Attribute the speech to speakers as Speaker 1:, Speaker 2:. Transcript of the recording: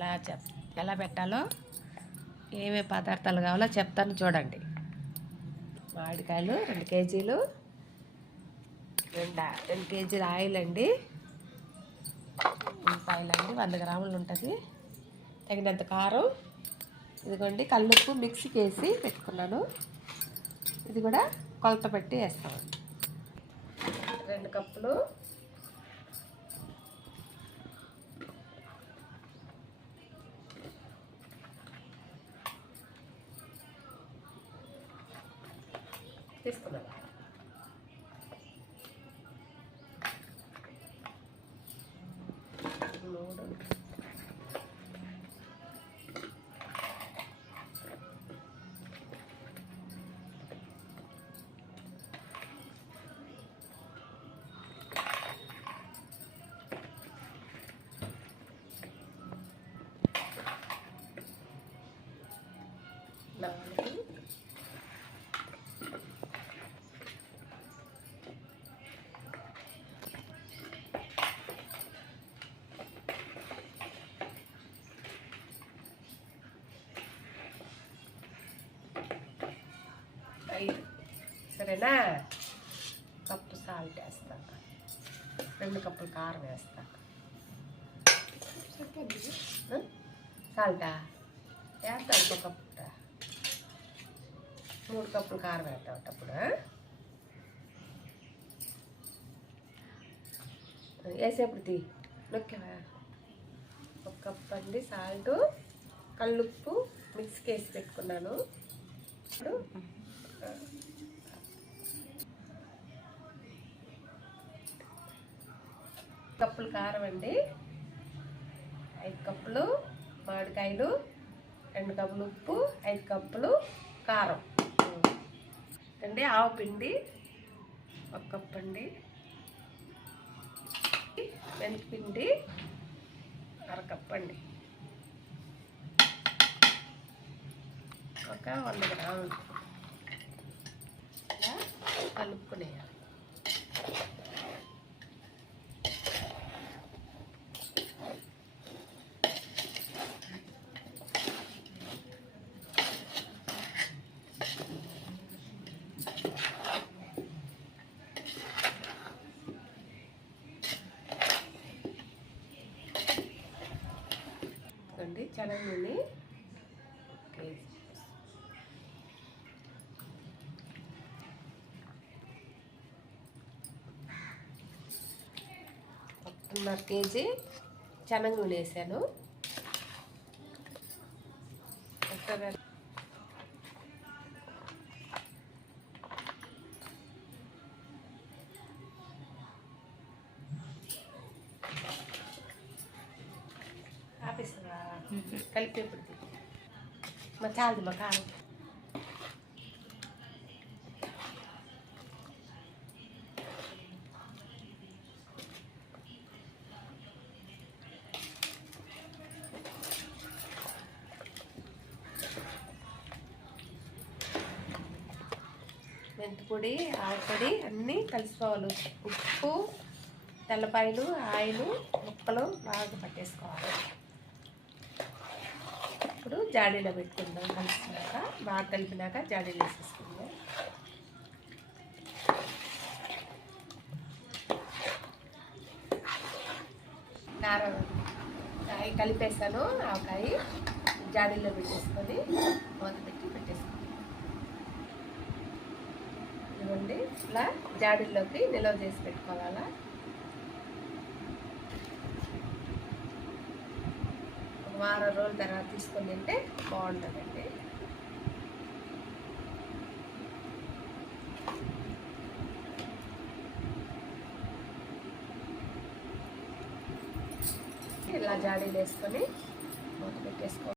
Speaker 1: ఎలా చెప్ ఎలా పెట్టాలో ఏమేమి పదార్థాలు కావాలో చెప్తాను చూడండి. మామిడికాయలు రెండు కేజీలు రెండు రెండు కేజీలు ఆయిల్ అండి. ఆయిల్ అండి వంద గ్రాములు ఉంటుంది. తగినంత కారం ఇదిగోండి కల్లుప్పు మిక్సీకి వేసి పెట్టుకున్నాను. ఇది కూడా కొలత పెట్టి వేస్తామండి. రెండు కప్పులు తీసుకున్నాను మూడు నాలుగు ఐదు సరేనా? కప్పు సాల్ట్ వేస్తా. రెండు కప్పులు కారం వేస్తా. సాల్టా వేస్తా ఇంకో కప్పు మూడు కప్పులు కారం వేస్తా అప్పుడు వేసేప్పుడు తీ. నొక్కేవా ఒక కప్పు అండి సాల్ట్ కల్లుప్పు మిక్స్కి వేసి పెట్టుకున్నాను. ఇప్పుడు కప్పులు కారం అండి. ఐదు కప్పులు మామిడికాయలు రెండు కప్పులు ఉప్పు ఐదు కప్పులు కారం. అండి ఆవు పిండి ఒక కప్పు అండి. మెంతిపిండి అరకప్పు అండి. ఒక వంద గ్రాములు. కలుపుకునేయాలి. అండి చనగ నూనె. ఒకటిన్నర కేజీ చనగ నూనె వేసాను కలిపి మా చాలదు మా కారం. పొడి ఆవపొడి అన్నీ కలిసిపోవాలి. ఉప్పు తెల్లపాయలు ఆయిలు ముక్కలు బాగా పట్టేసుకోవాలి. ఇప్పుడు జాడీలో పెట్టుకుందాం కలిసినాక బాగా కలిపినాక జాడీలో వేసేసుకుందాం. కారం కాయ కలిపేసాను ఆవకాయ జాడీలో పెట్టేసుకొని మూత పెట్టి ఇదిగోండి ఇలా జాడీల్లోకి నిల్వ చేసి పెట్టుకోవాలా? వారం రోజుల తర్వాత తీసుకొని తింటే బాగుంటుందండి. ఇలా జాడీలు వేసుకొని మూత పెట్టేసుకోవాలి